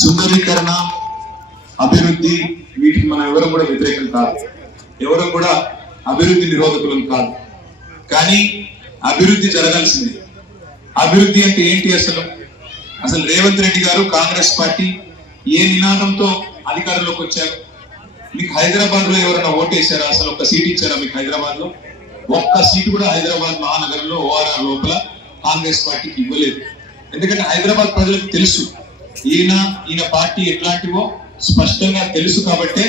సుందరీకరణ, అభివృద్ధి వీటికి మనం ఎవరు కూడా వ్యతిరేకం కాదు, ఎవరు కూడా అభివృద్ధి నిరోధకులం కాదు. కానీ అభివృద్ధి జరగాల్సింది. అభివృద్ధి అంటే ఏంటి? అసలు రేవంత్ రెడ్డి గారు కాంగ్రెస్ పార్టీ ఏ నినాదంతో అధికారంలోకి వచ్చారు? మీకు హైదరాబాద్ లో ఎవరైనా ఓటేశారా? అసలు ఒక్క సీట్ ఇచ్చారా మీకు హైదరాబాద్ లో? ఒక్క సీటు కూడా హైదరాబాద్ మహానగరంలో ఓఆర్ఆర్ లోపల కాంగ్రెస్ పార్టీకి ఇవ్వలేదు. ఎందుకంటే హైదరాబాద్ ప్రజలకు తెలుసు ఈయన పార్టీ ఎట్లాంటివో స్పష్టంగా తెలుసు. కాబట్టే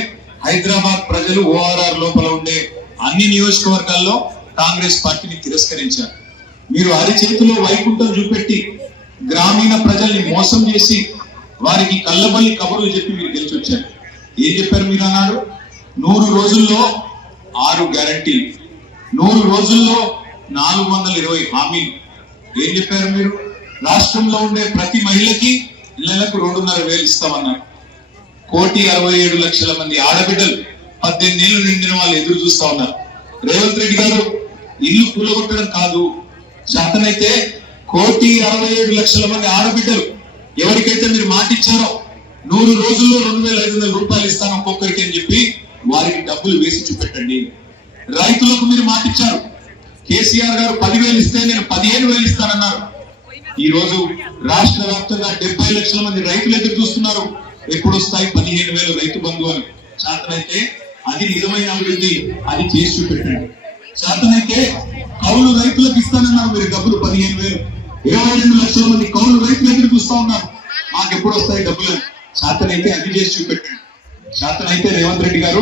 హైదరాబాద్ ప్రజలు ఓఆర్ఆర్ లోపల ఉండే అన్ని నియోజకవర్గాల్లో కాంగ్రెస్ పార్టీని తిరస్కరించారు. మీరు అరిచేతిలో వైకుంఠం చూపెట్టి గ్రామీణ ప్రజల్ని మోసం చేసి వారికి కళ్ళబల్లి కబుర్లు చెప్పి మీరు గెలిచి వచ్చారు. ఏం చెప్పారు మీరు? అన్నారు 100 రోజుల్లో 6 గ్యారంటీలు, 100 రోజుల్లో 420 హామీలు. ఏం చెప్పారు మీరు? రాష్ట్రంలో ఉండే ప్రతి మహిళకి నెలకు 2,500 ఇస్తామన్నారు. 1,67,00,000 మంది ఆడబిడ్డలు 18 ఏళ్ళు నిండిన వాళ్ళు ఎదురు చూస్తా ఉన్నారు. రేవంత్ రెడ్డి గారు ఇల్లు కూలగొట్టడం కాదు, శాతనైతే 1,67,00,000 మంది ఆడబిడ్డలు ఎవరికైతే మీరు మాట ఇచ్చారో 100 రోజుల్లో 2,500 రూపాయలు ఇస్తాను ఒక్కొక్కరికి అని చెప్పి వారికి డబ్బులు వేసి చూపెట్టండి. రైతులకు మీరు మాట ఇచ్చారు. కేసీఆర్ గారు 10,000 ఇస్తే నేను 15,000 ఇస్తానన్నారు. ఈ రోజు రాష్ట్ర వ్యాప్తంగా 70 లక్షల మంది రైతులు ఎదురు చూస్తున్నారు. ఎప్పుడు వస్తాయి 15,000 రైతు బంధు అని. శాతనైతే అది నిజమైన అభివృద్ధి, అది చేసి చూపెట్టండి. శాతనైతే కౌలు రైతులకు ఇస్తానన్నారు మీరు డబ్బులు 15,000. 22 లక్షల మంది కౌలు రైతులు ఎదురు చూస్తా ఉన్నారు, మాకు ఎప్పుడు వస్తాయి డబ్బులు. శాతనైతే అది చేసి చూపెట్టండి. శాతనైతే రేవంత్ రెడ్డి గారు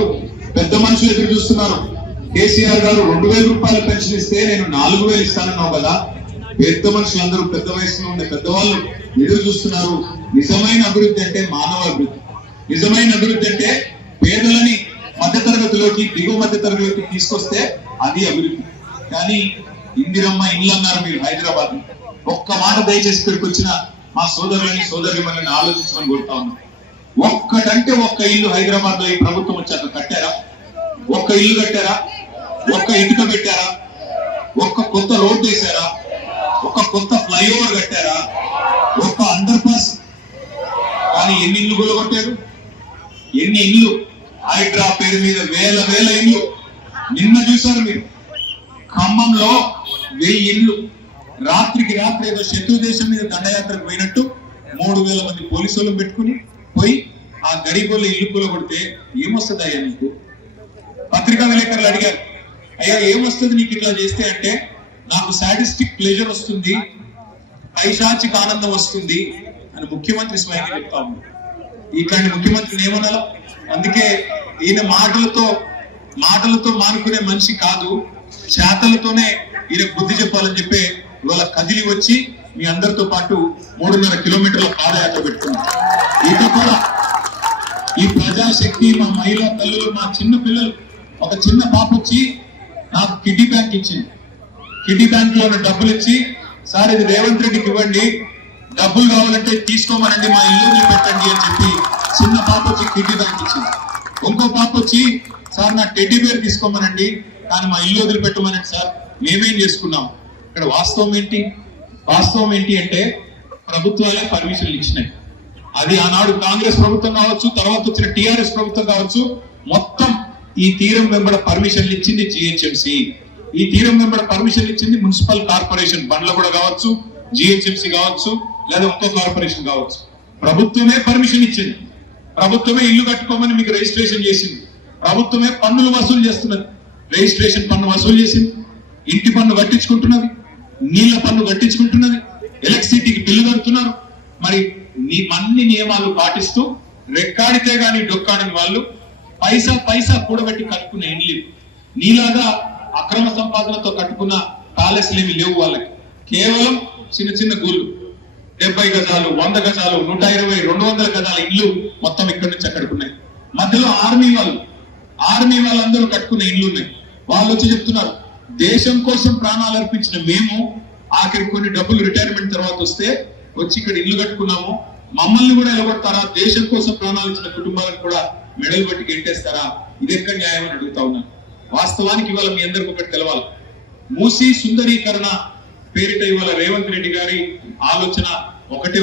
పెద్ద మనుషులు ఎదురు చూస్తున్నారు. కేసీఆర్ గారు 2,000 రూపాయలు పెన్షన్ ఇస్తే నేను 4,000 ఇస్తానన్నావు కదా. పెద్ద మనుషులందరూ పెద్ద వయసులో ఉండే పెద్దవాళ్ళు ఎదురు చూస్తున్నారు. నిజమైన అభివృద్ధి అంటే మానవ అభివృద్ధి. నిజమైన అభివృద్ధి అంటే పేదలని మధ్యతరగతిలోకి, దిగువ మధ్య తరగతిలోకి తీసుకొస్తే అది అభివృద్ధి. కానీ ఇందిరమ్మ ఇల్లు అన్నారు మీరు హైదరాబాద్. ఒక్క మాట దయచేసి ఇక్కడికి వచ్చిన మా సోదరులని సోదరిమణులని ఆలోచించమని కోరుతా ఉన్నాం. ఒక్కటంటే ఒక్క ఇల్లు హైదరాబాద్ లో ఈ ప్రభుత్వం వచ్చాక కట్టారా? ఒక్క ఇల్లు కట్టారా? ఒక్క ఇటుక పెట్టారా? ఒక్క కొత్త రోడ్ వేశారా? ఒక్క కొత్త ఫ్లైఓవర్ కట్టారా? ఒక్క అండర్ పాస్? కానీ ఎన్ని ఇల్లు కూలగొట్టారు? ఎన్ని ఇల్లు? హైడ్రా పేరు మీద వేల ఇల్లు. నిన్న చూశారు మీరు ఖమ్మంలో 1000 ఇల్లు. రాత్రికి రాత్రి ఏదో శత్రు దేశం మీద దండయాత్రకు పోయినట్టు 3,000 మంది పోలీసులను పెట్టుకుని పోయి ఆ గరీబుల ఇల్లు కూలగొడితే ఏమొస్తుంది అయ్యా నీకు? పత్రికా విలేకరులు అడిగారు, అయ్యా ఏమొస్తుంది నీకు ఇట్లా చేస్తే? అంటే నాకు సాడిస్టిక్ ప్లెజర్ వస్తుంది, పైశాచిక ఆనందం వస్తుంది అని ముఖ్యమంత్రి స్వయంగా చెప్తా ఉన్నారు. ఇట్లాంటి ముఖ్యమంత్రిని ఏమనాలో? అందుకే ఈయన మాటలతో మానుకునే మనిషి కాదు, చేతలతోనే ఈయన బుద్ధి చెప్పాలని చెప్పి ఇవాళ కదిలి వచ్చి మీ అందరితో పాటు 3.5 కిలోమీటర్ల పాదయాత్ర పెట్టుకున్నారు. ఇక కూడా ఈ ప్రజాశక్తి, మా మహిళా తల్లులు, మా చిన్న పిల్లలు, ఒక చిన్న పాప వచ్చి నాకు కిడ్నీ బ్యాంక్ ఇచ్చింది. కిడ్నీ బ్యాంక్ లో డబ్బులు ఇచ్చి, సార్ ఇది రేవంత్ రెడ్డికి ఇవ్వండి, డబ్బులు కావాలంటే తీసుకోమనండి, మా ఇల్లు పెట్టండి అని చెప్పి చిన్న పాప వచ్చి కిడ్నీ బ్యాంక్ ఇచ్చింది. ఇంకో పాప వచ్చి, సార్ నా టెడ్డీ బేర్ తీసుకోమనండి, కానీ మా ఇల్లు వదిలిపెట్టమనండి సార్, మేమేం చేసుకున్నాం. ఇక్కడ వాస్తవం ఏంటి అంటే ప్రభుత్వాలే పర్మిషన్లు ఇచ్చినాయి. అది ఆనాడు కాంగ్రెస్ ప్రభుత్వం కావచ్చు, తర్వాత వచ్చిన టిఆర్ఎస్ ప్రభుత్వం కావచ్చు, మొత్తం ఈ తీరం వెంబడ పర్మిషన్లు ఇచ్చింది జిహెచ్ఎంసీ. ఈ తీరం వెంబడ పర్మిషన్లు ఇచ్చింది మున్సిపల్ కార్పొరేషన్, బండ్ల కూడా కావచ్చు, జిహెచ్ఎంసీ కావచ్చు, లేదా ఇంకో కార్పొరేషన్ కావచ్చు. ప్రభుత్వమే పర్మిషన్ ఇచ్చింది, ప్రభుత్వమే ఇల్లు కట్టుకోమని మీకు రిజిస్ట్రేషన్ చేసింది, ప్రభుత్వమే పన్నులు వసూలు చేస్తున్నది. రిజిస్ట్రేషన్ పన్ను వసూలు చేసింది, ఇంటి పన్ను కట్టించుకుంటున్నది, నీళ్ల పన్ను కట్టించుకుంటున్నది, ఎలక్ట్రిసిటీకి బిల్లు కడుతున్నారు. మరి అన్ని నియమాలు పాటిస్తూ రెక్కాడితే గాని డొక్కాడని వాళ్ళు పైసా కూడబెట్టి కట్టుకున్న ఇండ్లు, నీలాగా అక్రమ సంపాదనతో కట్టుకున్న ప్యాలెస్లు ఏమి లేవు వాళ్ళకి. కేవలం చిన్న గూళ్ళు, 70 గజాలు, 100 గజాలు, 120, 200 గజాల ఇల్లు మొత్తం ఇక్కడి నుంచి అక్కడికి ఉన్నాయి. మధ్యలో ఆర్మీ వాళ్ళందరూ కట్టుకున్న ఇండ్లు ఉన్నాయి. వాళ్ళు వచ్చి చెప్తున్నారు, దేశం కోసం ప్రాణాలు అర్పించిన మేము ఆఖరి కొన్ని డబ్బులు రిటైర్మెంట్ తర్వాత వస్తే వచ్చి ఇక్కడ ఇల్లు కట్టుకున్నాము, మమ్మల్ని కూడా ఎలగొడతారా? దేశం కోసం ప్రాణాలు ఇచ్చిన కుటుంబాలను కూడా మెడలు పట్టి గెంటేస్తారా? ఇది ఎక్కడ న్యాయం అని అడుగుతా ఉన్నాను. వాస్తవానికి ఇవాళ మీ అందరికి ఒకటి తెలవాలి, మూసీ సుందరీకరణ పేరిట ఇవాళ రేవంత్ రెడ్డి గారి ఆలోచన ఒకటి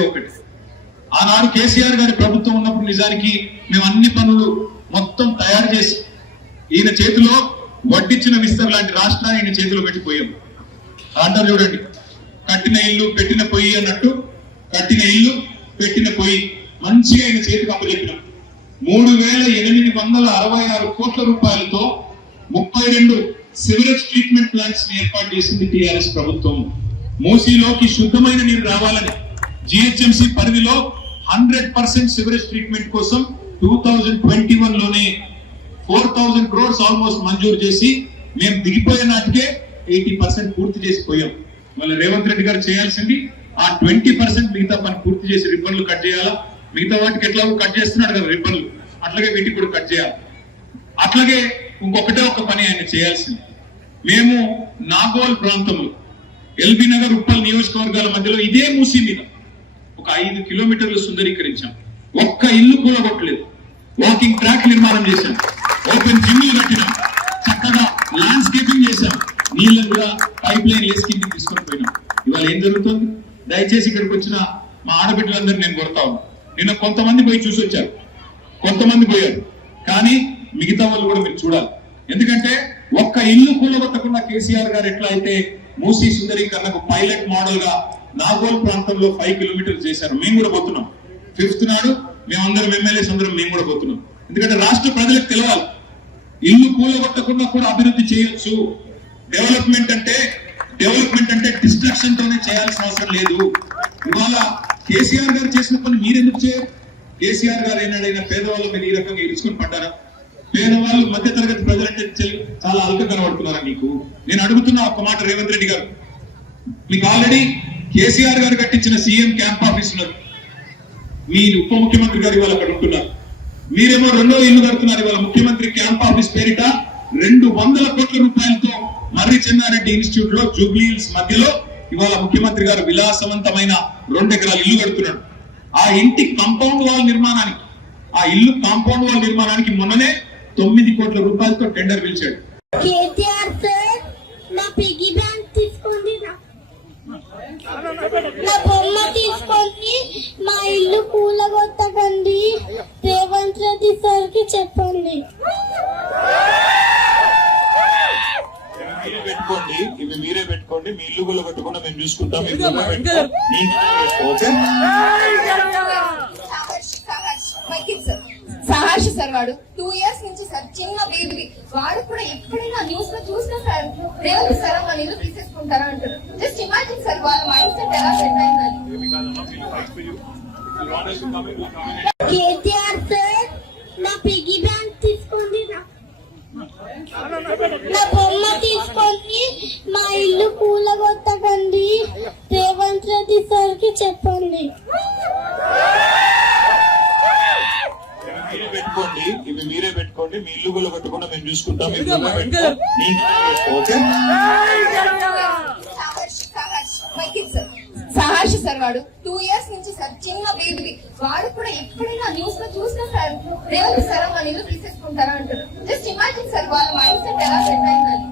ఆనాడు కేసీఆర్ గారి ప్రభుత్వం ఉన్నప్పుడు నిజానికి మేము అన్ని పనులు మొత్తం తయారు చేసి ఈయన చేతిలో వడ్డిచ్చిన విస్తర్ లాంటి రాష్ట్రాన్ని ఈయన చేతిలో పెట్టిపోయాం. అంటారు చూడండి, కట్టిన ఇల్లు పెట్టిన పొయ్యి అన్నట్టు, కట్టిన ఇల్లు పెట్టిన పొయ్యి మంచిగా ఆయన చేతికి అప్పచెప్పినాం. 3,866 కోట్ల రూపాయలతో 32 సివరేజ్ ట్రీట్మెంట్ ప్లాంట్స్ ఏర్పాటు చేసింది టిఆర్ఎస్ ప్రభుత్వం. మూసీలోకి శుద్ధమైన నీరు రావాలని జిహెచ్ఎంసీ పరిధిలో 100% సివరేజ్ ట్రీట్మెంట్ కోసం 2021 లోనే 4,000 crores ఆల్మోస్ట్ మంజూరు చేసి మేము దిగిపోయే నాటికే 80% పూర్తి చేసిపోయాం. మళ్ళీ రేవంత్ రెడ్డి గారు చేయాల్సింది ఆ 20% మిగతా పని పూర్తి చేసి రిబ్బన్లు కట్ చేయాలా. మిగతా వాటికి ఎట్లా కట్ చేస్తున్నాడు కదా రిబ్బన్లు, అట్లాగే వీటికి కూడా కట్ చేయాలి. అట్లాగే ఇంకొకటే ఒక పని ఆయన చేయాల్సింది, మేము నాగోల్ ప్రాంతంలో ఎల్బీ నగర్ ఉప్పల్ నియోజకవర్గాల మధ్యలో ఇదే మూసీ మీద ఒక 5 కిలోమీటర్లు సుందరీకరించాం. ఒక్క ఇల్లు కూలగొట్టలేదు. వాకింగ్ ట్రాక్ నిర్మాణం చేశాం, ఓపెన్ జిమ్లు కట్టినాం, చక్కగా ల్యాండ్స్కేపింగ్ చేశాం, నీళ్ళని కూడా పైప్ లైన్ వేసి కిందకి తీసుకొని పోయినాం. ఇవాళ ఏం జరుగుతుంది? దయచేసి ఇక్కడికి వచ్చిన మా ఆడబిడ్డలందరూ నేను కొడతా ఉన్నా. నిన్న కొంతమంది పోయి చూసి వచ్చారు, కొంతమంది పోయారు, కానీ మిగతా వాళ్ళు కూడా మీరు చూడాలి. ఎందుకంటే ఒక్క ఇల్లు కూలగొట్టకుండా కేసీఆర్ గారు ఎట్లా అయితే మూసీ సుందరీకరణకు పైలట్ మోడల్ గా నాగోల్ ప్రాంతంలో 5 కిలోమీటర్లు చేశారు. మేము కూడా పోతున్నాం. 5th నాడు మేమందరం ఎమ్మెల్యేస్ అందరం మేము కూడా పోతున్నాం. ఎందుకంటే రాష్ట్ర ప్రజలకు తెలవాలి, ఇల్లు కూలగొట్టకుండా కూడా అభివృద్ధి చేయొచ్చు. డెవలప్మెంట్ అంటే డిస్ట్రక్షన్ తోనే చేయాల్సిన అవసరం లేదు. ఇవాళ కేసీఆర్ గారు చేసిన పని మీరెందుకు చేయరు? కేసీఆర్ గారు ఏనాడైనా పేదవాళ్ళ మీద ఈ రకంగా ఇరుచుకొని పడ్డారా? పేదవాళ్ళు మధ్య తరగతి ప్రజలంటే చాలా అల్క కనబడుతున్నారా మీకు? నేను అడుగుతున్నా ఒక్క మాట, రేవంత్ రెడ్డి గారు, మీకు ఆల్రెడీ కేసీఆర్ గారు కట్టించిన సీఎం క్యాంప్ ఆఫీస్ ఉన్నారు, మీ ఉప ముఖ్యమంత్రి గారు ఇవాళ అక్కడ ఉంటున్నారు, మీరేమో రెండో ఇల్లు కడుతున్నారు. ఇవాళ ముఖ్యమంత్రి క్యాంప్ ఆఫీస్ పేరిట 200 కోట్ల రూపాయలతో మర్రి చెన్నారెడ్డి ఇన్స్టిట్యూట్ లో జూబ్లీ హిల్స్ మధ్యలో ఇవాళ ముఖ్యమంత్రి గారు విలాసవంతమైన 2 ఎకరాల ఇల్లు కడుతున్నాడు. ఆ ఇంటి కాంపౌండ్ వాల్ నిర్మాణానికి, ఆ ఇల్లు కాంపౌండ్ వాల్ నిర్మాణానికి మొన్ననే 9 కోట్ల రూపాయలతో టెండర్ పిలిచాడు. కేటీఆర్ సార్, నా పిగ్గీ బ్యాంక్ తీసుకోండి, నా బొమ్మ తీసుకోండి, మా ఇల్లు కూలగొట్టకండి, రేవంత్ రెడ్డి సార్ కి చెప్పండి. ఇవి మీరే పెట్టుకోండి, మీ ఇల్లు కూలగొట్టకుండా మేము చూసుకుంటాం. సహర్ష్ సార్ వాడు 2 years నుంచి సార్ చిన్న బేబీ, వాడు కూడా ఎప్పుడైనా న్యూస్ లో చూసినా సార్ రేవంత్ సార్ మన ఇల్లు తీసేసుకుంటారా అంటారు. జస్ట్ ఇమాజిన్ సార్ వాళ్ళ మైండ్ సెట్ ఎలా సెట్ అయిందని. కేటీఆర్ సార్, నా పిగ్గీ బ్యాంక్ తీసుకోండి, నా బొమ్మ తీసుకోండి, మా ఇల్లు కూలగొట్టకండి, రేవంత్ రెడ్డి సార్ కి చెప్పండి. ఇవి మీరే పెట్టుకోండి, మీ ఇల్లు కూలగొట్టకుండా మేము చూసుకుంటాం. సహర్ష్ సార్ వాడు 2 years నుంచి సార్ చిన్న బేబీ, వాడు కూడా ఎప్పుడైనా న్యూస్ లో చూసినా సార్ రేవంత్ సార్ మన ఇల్లు తీసేసుకుంటారా అంటారు. జస్ట్ ఇమాజిన్ సార్ వాళ్ళ మైండ్ సెట్ ఎలా సెట్ అయిందని.